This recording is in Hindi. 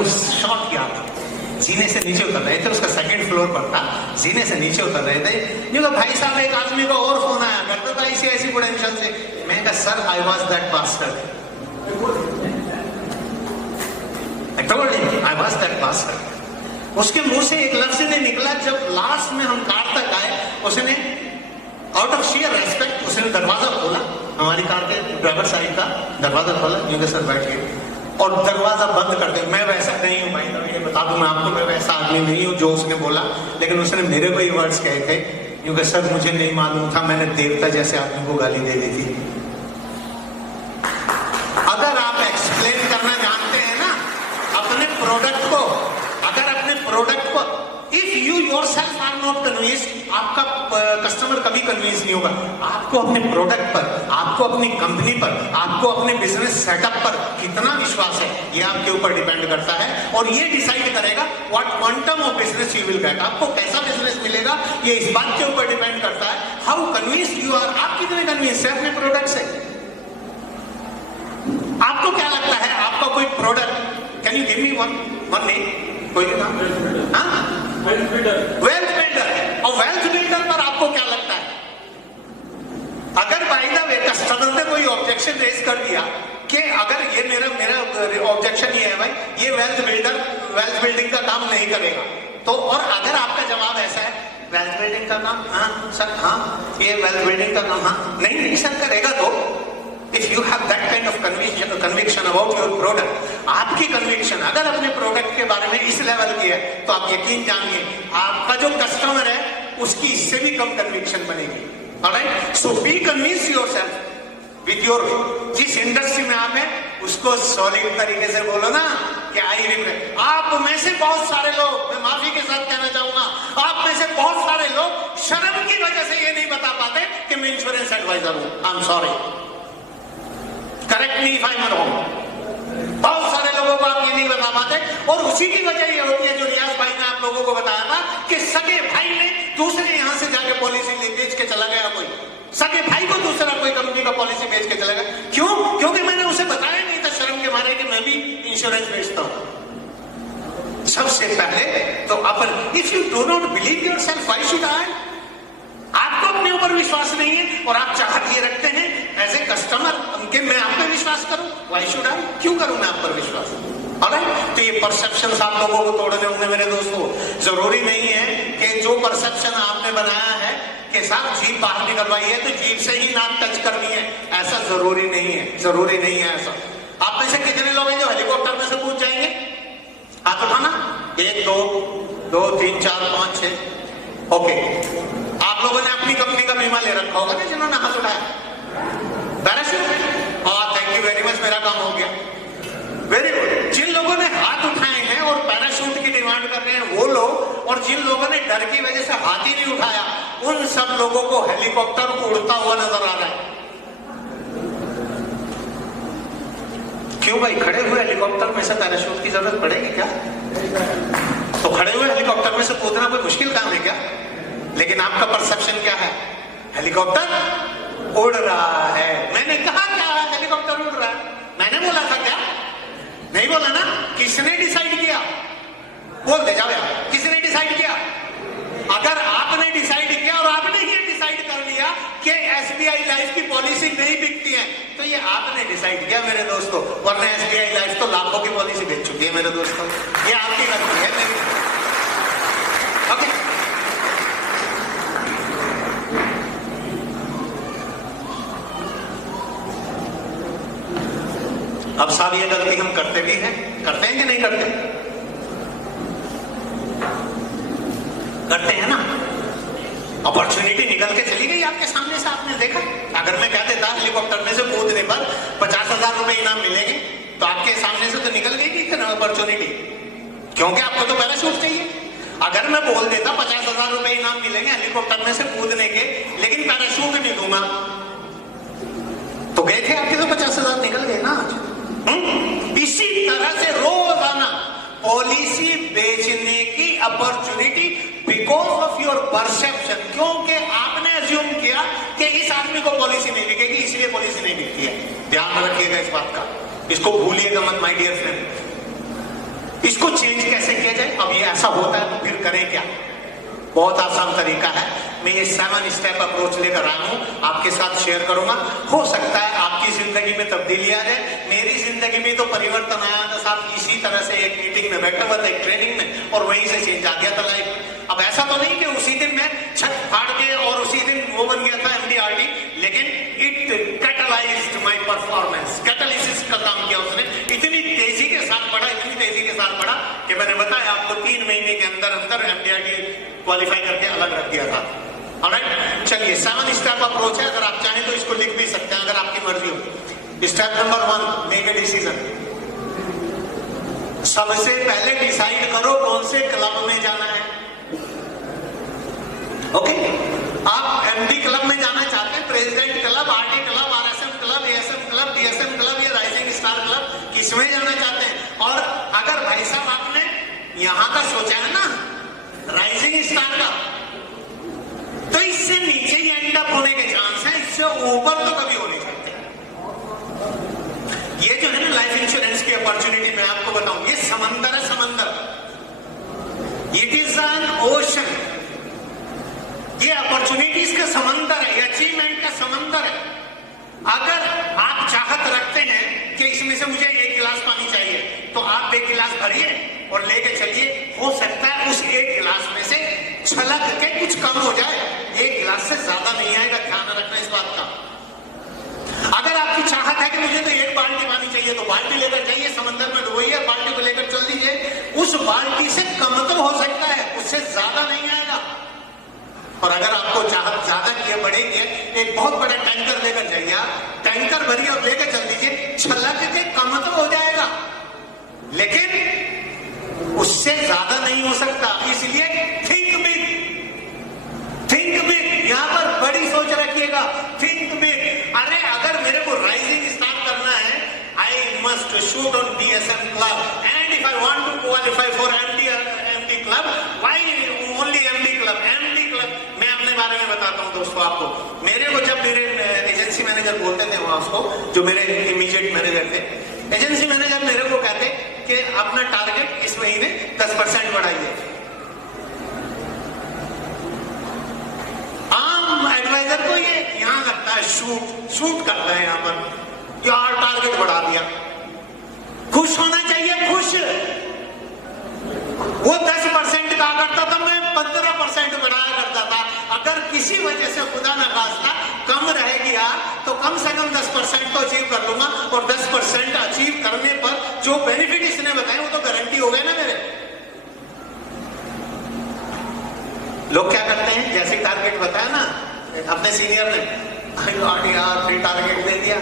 वो शॉट किया, जीने से नीचे उतर रहे थे, उसका सेकंड फ्लोर पर था, जीने से नीचे उतर रहे थे। जो कहा भाई साहब एक आदमी को और फोन आया करता था ऐसी पोटेंशियल से। मैं कहा sir I was that bastard, I was that bastard. उसके मुंह से एक लफ्ज नहीं निकला। जब लास्ट में हम कार तक आए, उसने आउट ऑफ शेयर रेस्पेक्ट उसने दरवाजा खोला, हमारी कार के ड्राइवर साइड का दरवाजा खोला, क्योंकि सर बैठिए, और दरवाजा बंद कर दे। मैं वैसा नहीं हूँ भाई, ये बता दूं मैं आपको, मैं वैसा आदमी नहीं हूँ जो उसने बोला, लेकिन उसने मेरे को ही वर्ड्स कहे थे, क्योंकि सर मुझे नहीं मालूम था, मैंने देवता जैसे आदमी को गाली दे दी थी। अगर आप एक्सप्लेन करना जानते हैं ना अपने प्रोडक्ट को, अगर अपने प्रोडक्ट को, if you yourself are not convinced, आपका कस्टमर कभी कन्विंस नहीं होगा। आपको अपने प्रोडक्ट पर, आपको अपनी कंपनी पर, आपको अपने बिजनेस सेटअप पर कितना विश्वास है, ये आपके ऊपर डिपेंड करता है, और ये डिसाइड करेगा what quantum of business you will get. आपको कैसा बिजनेस मिलेगा ये इस बात के ऊपर डिपेंड करता है हाउ कन्विंस्ड यू आर। आप कितने कन्विंस है अपने प्रोडक्ट से? आपको क्या लगता है आपका कोई product, can you give me one name, कोई नाम? वेल्थ बिल्डर है, और वेल्थ बिल्डर पर आपको क्या लगता है? अगर बाय द वे कस्टमर ने कोई ऑब्जेक्शन रेज कर दिया कि अगर ये मेरा ऑब्जेक्शन ये है भाई, ये वेल्थ बिल्डिंग का काम नहीं करेगा, तो और अगर आपका जवाब ऐसा है वेल्थ बिल्डिंग का काम, हाँ सर, हाँ ये वेल्थ बिल्डिंग का काम, हाँ नहीं सर करेगा, तो if you have that kind of conviction about your product, आपकी कन्विक्शन अगर अपने प्रोडक्ट के बारे में इस लेवल की है, तो आप यकीन जानिए आपका जो कस्टमर है उसकी इससे भी कम कन्विक्शन बनेगी। Alright, so be convince yourself with your, जिस इंडस्ट्री में आप हैं उसको सॉलिड तरीके से बोलो ना कि आई रिग्रेट। आप में से बहुत सारे लोग, मैं माफी के साथ कहना चाहूंगा, आप में से बहुत सारे लोग शर्म की वजह से ये नहीं बता पाते कि मैं इंश्योरेंस एडवाइजर हूं। I am sorry, correct me if I am wrong. बहुत सारे लोगों को आप ये नहीं बता पाते, और उसी की वजह ये होती है जो रियाज भाई ने आप लोगों को बताया था कि सगे भाई ने दूसरे यहां से जाके पॉलिसी बेच के चला गया, कोई सगे भाई को दूसरा कोई कंपनी का पॉलिसी बेच के चला गया। क्यों? क्योंकि मैंने उसे बताया नहीं था शर्म के मारे कि मैं भी इंश्योरेंस बेचता हूं। सबसे पहले तो अपन, if you do not believe yourself, why should I? आपको अपने ऊपर विश्वास नहीं है और आप चाहत ये रखते हैं एज ए कस्टमर कि मैं आप पे विश्वास करूं, व्हाई शुड आई? क्यों करूं मैं आप पर विश्वास? ऑलराइट, तो ये परसेप्शन आप लोगों को तोड़ने होंगे मेरे दोस्तों। जरूरी नहीं है कि जो परसेप्शन आपने बनाया है कि साहब जीभ बाहर निकलवाई है तो जीभ से ही नाक टच करनी है, ऐसा जरूरी नहीं है, जरूरी नहीं है ऐसा। आप में से कितने लोग हैं जो हेलीकॉप्टर में से कूद जाएंगे? हाथ उठाना, 1 2 3 4 5 6। ओके, आप लोगों ने अपनी कंपनी का बीमा ले रखा होगा ना जिन्होंने हाथ उठाया? पैराशूट, हाँ थैंक यू वेरी मच, मेरा काम हो गया, वेरी गुड। जिन लोगों ने हाथ उठाए हैं और पैराशूट की डिमांड कर रहे हैं वो लोग, और जिन लोगों ने डर की वजह से हाथ ही नहीं उठाया, उन सब लोगों को हेलीकॉप्टर उड़ता हुआ नजर आ रहा है। क्यों भाई, खड़े हुए हेलीकॉप्टर में से पैराशूट की जरूरत पड़ेगी क्या? तो खड़े हुए हेलीकॉप्टर में से कूदना कोई मुश्किल काम है क्या? लेकिन आपका परसेप्शन क्या है? हेलीकॉप्टर उड़ रहा है। मैंने कहा क्या हेलीकॉप्टर उड़ रहा है? मैंने बोला था क्या? नहीं बोला ना। किसने डिसाइड किया? बोल दे जाओ यार, किसने डिसाइड किया? अगर आपने डिसाइड किया और आपने ही डिसाइड कर लिया कि एसबीआई लाइफ की पॉलिसी नहीं बिकती है, तो ये आपने डिसाइड किया मेरे दोस्तों, वरना एसबीआई लाइफ तो लाखों की पॉलिसी बेच चुकी है मेरे दोस्तों। ये आपकी गलती है, मेरी। ओके, अब साहब ये गलती हम करते भी हैं, करते हैं कि नहीं करते? करते हैं ना। अपॉर्चुनिटी निकल के चली गई आपके सामने से, आपने देखा। अगर मैं कह देता हेलीकॉप्टर में से कूदने पर 50,000 रुपए इनाम मिलेंगे, तो आपके सामने से तो निकल गई थी अपॉर्चुनिटी, क्योंकि आपको तो पैराशूट चाहिए। अगर मैं बोल देता 50,000 रुपए इनाम मिलेंगे हेलीकॉप्टर में से कूदने के, लेकिन पैराशूट नहीं दूंगा, तो गए थे आपके तो 50,000 निकल गए ना आज। इसी तरह से रोजाना पॉलिसी बेचने की opportunity because of your perception, क्योंकि आपने अज्यूम किया कि इस आदमी को पॉलिसी नहीं बिकेगी, इसलिए पॉलिसी नहीं बिकती है। ध्यान रखिएगा इस बात का, इसको भूलिएगा मत माय डियर फ्रेंड। इसको चेंज कैसे किया जाए? अब ये ऐसा होता है तो फिर करें क्या? बहुत आसान तरीका है। मैं ये 7 स्टेप अप्रोच लेकर आया हूं, आपके साथ शेयर करूंगा। हो सकता है आपकी जिंदगी में तब्दीली आ जाए, मेरी जिंदगी में तो परिवर्तन आया था साहब। इसी तरह से एक मीटिंग में बैठा हुआ था, एक ट्रेनिंग में, और वहीं से चेंज आ गया था लाइफ। अब ऐसा तो नहीं कि उसी दिन मैं छत फाड़ के और उसी दिन वो बन गया था MD-RD, लेकिन it catalysed my performance. Catalysis का काम किया उसने। इतनी तेजी के साथ बढ़ा, इतनी तेजी के साथ बढ़ा कि मैंने बताया आपको 3 महीने के अंदर अंदर MD-RD क्वालिफाई करके अलग रख दिया था। ऑलराइट, चलिए 7 स्टेप अप्रोच है। अगर आप चाहें तो इसको लिख भी सकते हैं, अगर आपकी मर्जी हो। Step number 1, make a decision. सबसे पहले डिसाइड करो कौन से क्लब में जाना है। ओके, आप MD क्लब में जाना चाहते हैं, president club, RD club, RSM club, ASM club, DSM club या राइजिंग स्टार क्लब, किसमें जाना चाहते हैं? और अगर भाई साहब आपने यहां का सोचा है ना राइजिंग स्टार का, तो इससे नीचे ही एंड अप होने के चांस है, इससे ऊपर तो कभी हो नहीं सकते। ये जो है ना लाइफ इंश्योरेंस की अपॉर्चुनिटी, मैं आपको बताऊं, ये समंदर है, समंदर। It is an ocean. ये अपॉर्चुनिटीज का समंदर है, ये अचीवमेंट का समंदर है। अगर आप चाहत रखते हैं कि इसमें से मुझे 1 गिलास पानी चाहिए, तो आप 1 गिलास भरिए और लेके चलिए। हो सकता है उस 1 गिलास में से छलक के कुछ कम हो जाए, 1 गिलास से ज्यादा नहीं आएगा, ध्यान रखना इस बात का। अगर आपकी चाहत है कि मुझे तो 1 बाल्टी पानी चाहिए, तो बाल्टी लेकर जाइए, समंदर में डुबोइए, बाल्टी को लेकर चल दीजिए। उस बाल्टी से कम तो हो सकता है, उससे ज्यादा नहीं आएगा। और अगर आपको चाहत ज्यादा की है, बढ़ेगी, एक बहुत बड़ा टैंकर लेकर जाइए, आप टैंकर भरिए और लेकर चल दीजिए, छलक के कम तो हो जाएगा, लेकिन उससे ज्यादा नहीं हो सकता। इसलिए थिंक बिग, थिंक बिग। यहां पर बड़ी सोच रखिएगा, थिंक बिग। अरे अगर मेरे को राइजिंग स्टार्ट करना है, I must shoot on DSM club, and if I want to qualify for MD club, why only MD club? MD club मैं अपने बारे में बताता हूं दोस्तों आपको। मेरे को जब मेरे एजेंसी मैनेजर बोलते थे वहां, उसको जो मेरे इमीडिएट मैनेजर थे, एजेंसी मैनेजर मेरे को कहते कि अपना टारगेट इस महीने 10% बढ़ाइए। आम एडवाइजर को ये यहां लगता है शूट करता है, यहां पर यार टारगेट बढ़ा दिया। खुश होना चाहिए, खुश। वो 10% का करता था, मैं 15% बढ़ाया करता था। अगर किसी वजह से खुदा न खास्ता कम रह गया तो कम से कम 10% तो अचीव कर लूंगा, और 10% अचीव करने पर जो बेनिफिट इसने बताए वो तो गारंटी हो गए ना मेरे। लोग क्या करते हैं, जैसे टारगेट बताया ना अपने सीनियर ने, यार टारगेट दे दिया,